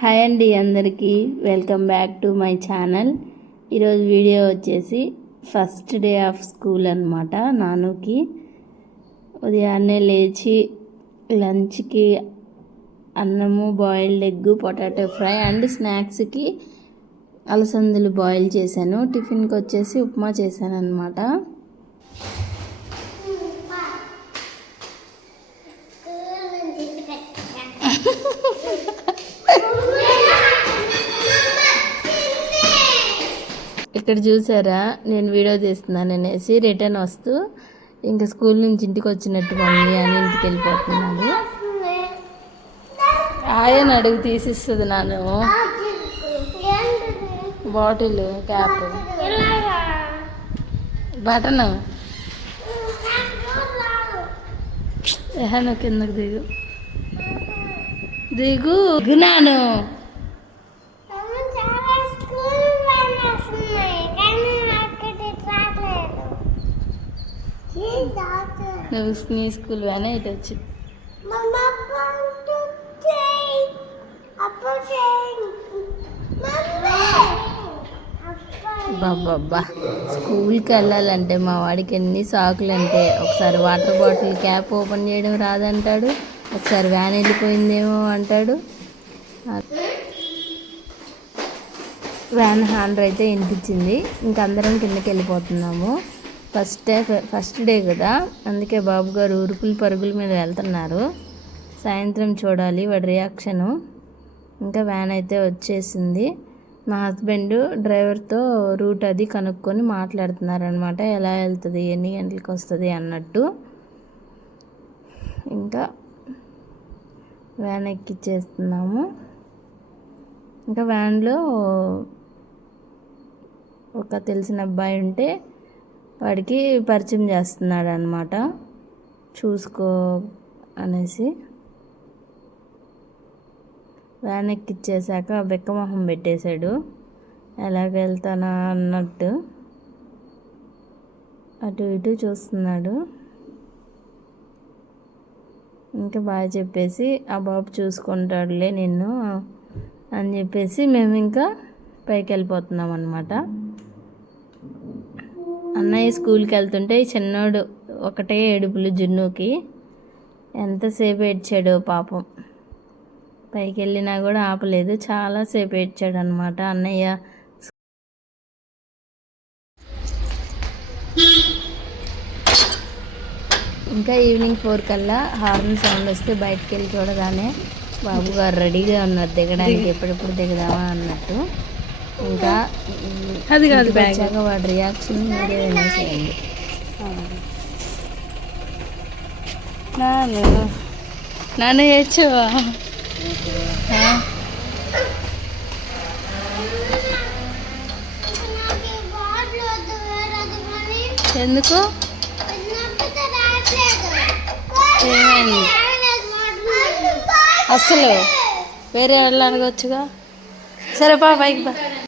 Hi అండి అందరికీ welcome back to my channel. ఈరోజు వీడియో వచ్చేసి ఫస్ట్ డే ఆఫ్ స్కూల్ అనమాట. నానుకి ఉదయాన్నే లేచి లంచ్కి అన్నము, boiled egg, potato fry and స్నాక్స్కి అలసందలు బాయిల్ చేశాను. టిఫిన్కి వచ్చేసి ఉప్మా చేశాను అనమాట. ఇక్కడ చూసారా నేను వీడియో తీస్తున్నాను అనేసి రిటర్న్ వస్తూ ఇంకా స్కూల్ నుంచి ఇంటికి వచ్చినట్టు మమ్మీ అని ఇంటికి వెళ్ళిపోతున్నాడు. ఆయన అడుగు తీసిస్తుంది నాను బాటిల్ క్యాప్ బటన్ నువ్వు కిందకు దిగు దిగు నాను. నువ్వు నీ స్కూల్ వ్యానే ఇటు వచ్చి బాబా స్కూల్కి వెళ్ళాలంటే మా వాడికి ఎన్ని సాకులు అంటే ఒకసారి వాటర్ బాటిల్ క్యాప్ ఓపెన్ చేయడం రాదంటాడు, ఒకసారి వ్యాన్ వెళ్ళిపోయిందేమో అంటాడు. వ్యాన్ హ్యాండ్ అయితే వినిపించింది. ఇంక అందరం కిందకి వెళ్ళిపోతున్నాము. ఫస్ట్ డే కదా, అందుకే బాబు గారు ఉరుకులు పరుగుల మీద వెళ్తున్నారు. సాయంత్రం చూడాలి వాడి రియాక్షను. ఇంకా వ్యాన్ అయితే వచ్చేసింది. మా హస్బెండ్ డ్రైవర్తో రూట్ అది కనుక్కొని మాట్లాడుతున్నారనమాట, ఎలా వెళ్తుంది, ఎన్ని గంటలకు వస్తుంది అన్నట్టు. ఇంకా వ్యాన్ ఎక్కిచ్చేస్తున్నాము. ఇంకా వ్యాన్లో ఒక తెలిసిన అబ్బాయి ఉంటే వాడికి పరిచయం చేస్తున్నాడు అనమాట, చూసుకో అనేసి. వ్యాన్ ఎక్కిచ్చేసాక బెక్కమొహం పెట్టేశాడు, ఎలాగెళ్తానా అన్నట్టు అటు ఇటు చూస్తున్నాడు. ఇంకా బాగా చెప్పేసి ఆ బాబు చూసుకుంటాడులే నిన్ను అని చెప్పేసి మేము ఇంకా పైకి వెళ్ళిపోతున్నాం అనమాట. అన్నయ్య స్కూల్కి వెళ్తుంటే చిన్నోడు ఒకటే ఏడుపులు జున్నుకి, ఎంతసేపు ఏడ్చాడో పాపం. పైకి వెళ్ళినా కూడా ఆపలేదు, చాలాసేపు ఏడ్చాడు అనమాట అన్నయ్య. ఇంకా ఈవినింగ్ 4 కల్లా హార్న్ సౌండ్ వస్తే బయటకు వెళ్ళి చూడగానే బాబు గారు రెడీగా ఉన్నారు దిగడానికి, ఎప్పుడెప్పుడు దిగదామా అన్నట్టు. ఇంకా అది కాదు వచ్చాక వాడి రియాక్షన్ మీరే చేయండి. నాన్న ఏడ్చావా? ఎందుకు ఏమైంది అసలు? వేరే వాళ్ళు అడగొచ్చుగా. సరే పైకి బా.